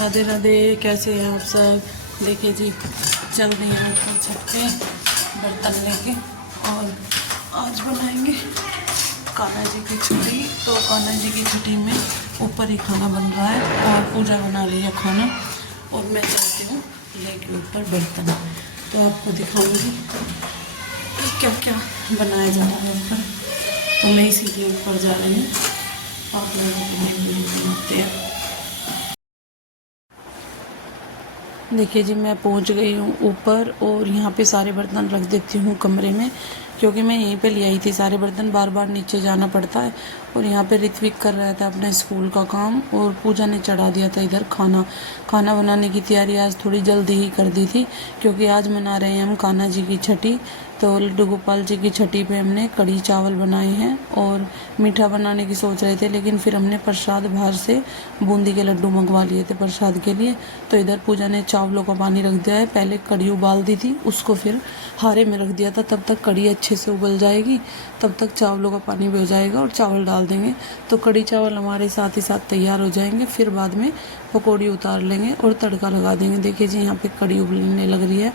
राधे राधे, कैसे हैं आप सब। देखिए जी, चल रही हैं ऊपर छत पे बर्तन लेके और आज बनाएंगे कान्हा जी की छुट्टी। तो कान्हा जी की छुट्टी में ऊपर ही खाना बन रहा है और पूजा बना रही है खाना और मैं चलती हूँ लेके ऊपर बर्तन। तो आपको दिखाऊंगी क्या क्या बनाया जा रहा है ऊपर। तो मैं इसीलिए ऊपर जा रही हूँ, आप लोगों को वीडियो बनाते हैं। देखिए जी, मैं पहुंच गई हूँ ऊपर और यहाँ पे सारे बर्तन रख देती हूँ कमरे में, क्योंकि मैं यहीं पे ले आई थी सारे बर्तन, बार बार नीचे जाना पड़ता है। और यहाँ पे ऋत्विक कर रहा था अपने स्कूल का काम और पूजा ने चढ़ा दिया था इधर खाना बनाने की तैयारी आज थोड़ी जल्दी ही कर दी थी, क्योंकि आज मना रहे हैं हम कान्हा जी की छठी। तो लड्डू गोपाल जी की छठी पे हमने कढ़ी चावल बनाए हैं और मीठा बनाने की सोच रहे थे, लेकिन फिर हमने प्रसाद बाहर से बूंदी के लड्डू मंगवा लिए थे प्रसाद के लिए। तो इधर पूजा ने चावलों का पानी रख दिया है, पहले कढ़ी उबाल दी थी, उसको फिर हारे में रख दिया था। तब तक कढ़ी अच्छे से उबल जाएगी, तब तक चावलों का पानी भी हो जाएगा और चावल डाल देंगे। तो कढ़ी चावल हमारे साथ ही साथ तैयार हो जाएंगे, फिर बाद में पकौड़ी उतार लेंगे और तड़का लगा देंगे। देखिए जी, यहाँ पे कढ़ी उबलने लग रही है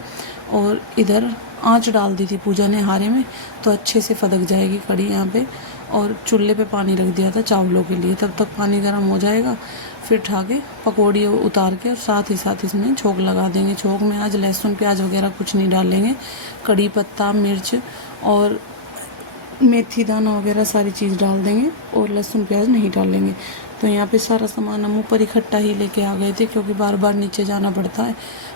और इधर आँच डाल दी थी पूजा ने हारे में, तो अच्छे से फदक जाएगी कढ़ी यहाँ पे। और चूल्हे पे पानी रख दिया था चावलों के लिए, तब तक पानी गर्म हो जाएगा, फिर उठा के पकौड़ी उतार के और साथ ही साथ इसमें छोंक लगा देंगे। छोंक में आज लहसुन प्याज वगैरह कुछ नहीं डालेंगे, कड़ी पत्ता मिर्च और मेथी दाना वगैरह सारी चीज़ डाल देंगे और लहसुन प्याज नहीं डालेंगे। तो यहाँ पे सारा सामान हम ऊपर इकट्ठा ही लेके आ गए थे, क्योंकि बार बार नीचे जाना पड़ता है।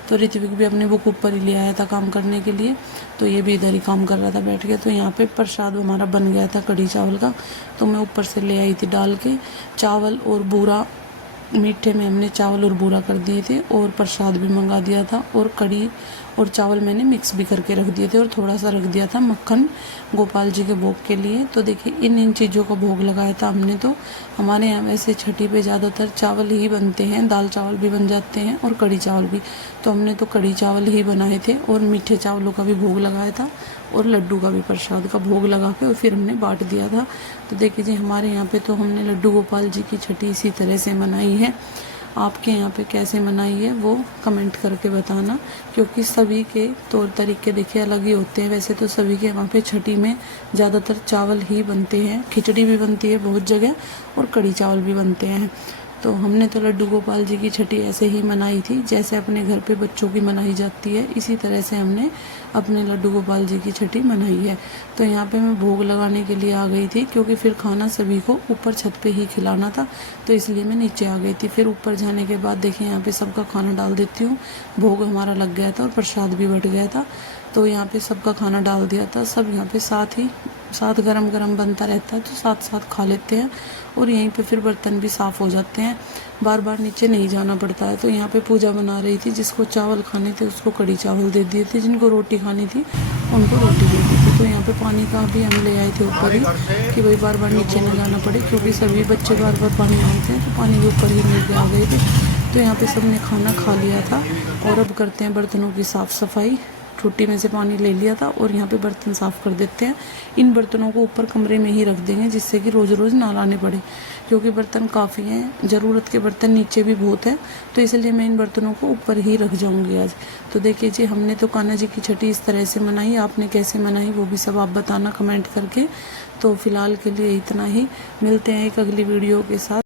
तो ऋत्विक भी अपने बुक ऊपर ही ले आया था काम करने के लिए, तो ये भी इधर ही काम कर रहा था बैठ के। तो यहाँ पे प्रसाद हमारा बन गया था कढ़ी चावल का, तो मैं ऊपर से ले आई थी डाल के चावल और बूरा। मीठे में हमने चावल और बूरा कर दिए थे और प्रसाद भी मंगा दिया था, और कढ़ी और चावल मैंने मिक्स भी करके रख दिए थे और थोड़ा सा रख दिया था मक्खन गोपाल जी के भोग के लिए। तो देखिए, इन चीज़ों का भोग लगाया था हमने। तो हमारे यहाँ वैसे छठी पे ज़्यादातर चावल ही बनते हैं, दाल चावल भी बन जाते हैं और कढ़ी चावल भी। तो हमने तो कढ़ी चावल ही बनाए थे और मीठे चावलों का भी भोग लगाया था और लड्डू का भी प्रसाद का भोग लगा के और फिर हमने बांट दिया था। तो देखिए जी, हमारे यहाँ पे तो हमने लड्डू गोपाल जी की छठी इसी तरह से मनाई है। आपके यहाँ पे कैसे मनाई है वो कमेंट करके बताना, क्योंकि सभी के तौर तरीके देखिए अलग ही होते हैं। वैसे तो सभी के वहाँ पे छठी में ज़्यादातर चावल ही बनते हैं, खिचड़ी भी बनती है बहुत जगह और कढ़ी चावल भी बनते हैं। तो हमने तो लड्डू गोपाल जी की छठी ऐसे ही मनाई थी, जैसे अपने घर पे बच्चों की मनाई जाती है, इसी तरह से हमने अपने लड्डू गोपाल जी की छठी मनाई है। तो यहाँ पे मैं भोग लगाने के लिए आ गई थी, क्योंकि फिर खाना सभी को ऊपर छत पे ही खिलाना था, तो इसलिए मैं नीचे आ गई थी। फिर ऊपर जाने के बाद देखिए, यहाँ पे सबका खाना डाल देती हूँ। भोग हमारा लग गया था और प्रसाद भी बट गया था, तो यहाँ पे सबका खाना डाल दिया था। सब यहाँ पे साथ गरम गरम बनता रहता है, तो साथ साथ खा लेते हैं और यहीं पे फिर बर्तन भी साफ़ हो जाते हैं, बार बार नीचे नहीं जाना पड़ता है। तो यहाँ पे पूजा बना रही थी, जिसको चावल खाने थे उसको कढ़ी चावल दे दिए थे, जिनको रोटी खानी थी उनको रोटी दे दी थी। तो यहाँ पे पानी का भी हम ले आए थे ऊपर ही, कि भाई बार बार नीचे न जाना पड़े, क्योंकि सभी बच्चे बार बार पानी मांगते हैं, तो पानी के ऊपर ही लेके आ गए थे। तो यहाँ पे सबने खाना खा लिया था और अब करते हैं बर्तनों की साफ़ सफाई। टूटी में से पानी ले लिया था और यहाँ पे बर्तन साफ़ कर देते हैं। इन बर्तनों को ऊपर कमरे में ही रख देंगे, जिससे कि रोज़ रोज़ ना लाने पड़े, क्योंकि बर्तन काफ़ी हैं, ज़रूरत के बर्तन नीचे भी बहुत हैं, तो इसलिए मैं इन बर्तनों को ऊपर ही रख जाऊंगी आज। तो देखिए जी, हमने तो कान्हा जी की छठी इस तरह से मनाई, आपने कैसे मनाई वो भी सब आप बताना कमेंट करके। तो फिलहाल के लिए इतना ही, मिलते हैं एक अगली वीडियो के साथ।